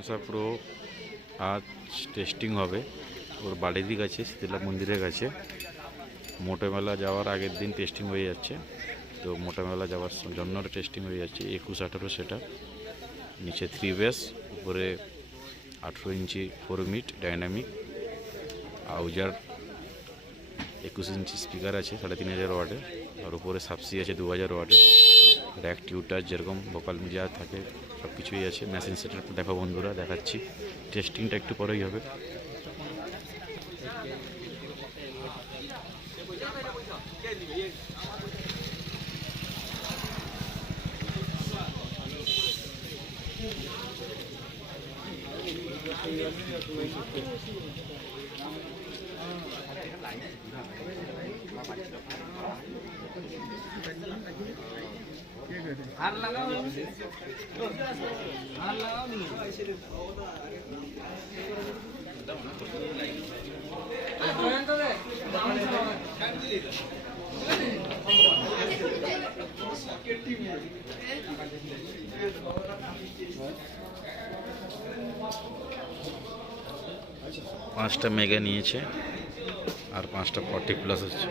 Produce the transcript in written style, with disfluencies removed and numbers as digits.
মানসা pro আজ testing হবে ওর বাড়ির কাছে, শীতলা মন্দিরের কাছে। মোটা মেলা যাওয়ার আগের দিন টেস্টিং হয়ে যাচ্ছে, তো মোটা মেলা যাওয়ার জন্য টেস্টিং হয়ে যাচ্ছে। 21-18 সেটা, নিচে 3 বেস, উপরে 18 ইঞ্চি 4 মিট ডাইনামিক আউজার, 21 ইঞ্চি স্পিকার আছে 3500 ওয়াটের, আর উপরে সাবসি আছে 2000 ওয়াটের। র্যাক টিউটার যেরকম ভোকাল মিডিয়া থাকে সব কিছুই আছে। মেশিন সেটের দেখো বন্ধুরা, দেখাচ্ছি। টেস্টিংটা একটু পরেই হবে। हार लगाओ, हार लगाओ नहीं। পাঁচটা মেগা নিয়েছে আর 5টা 40 প্লাস আছে।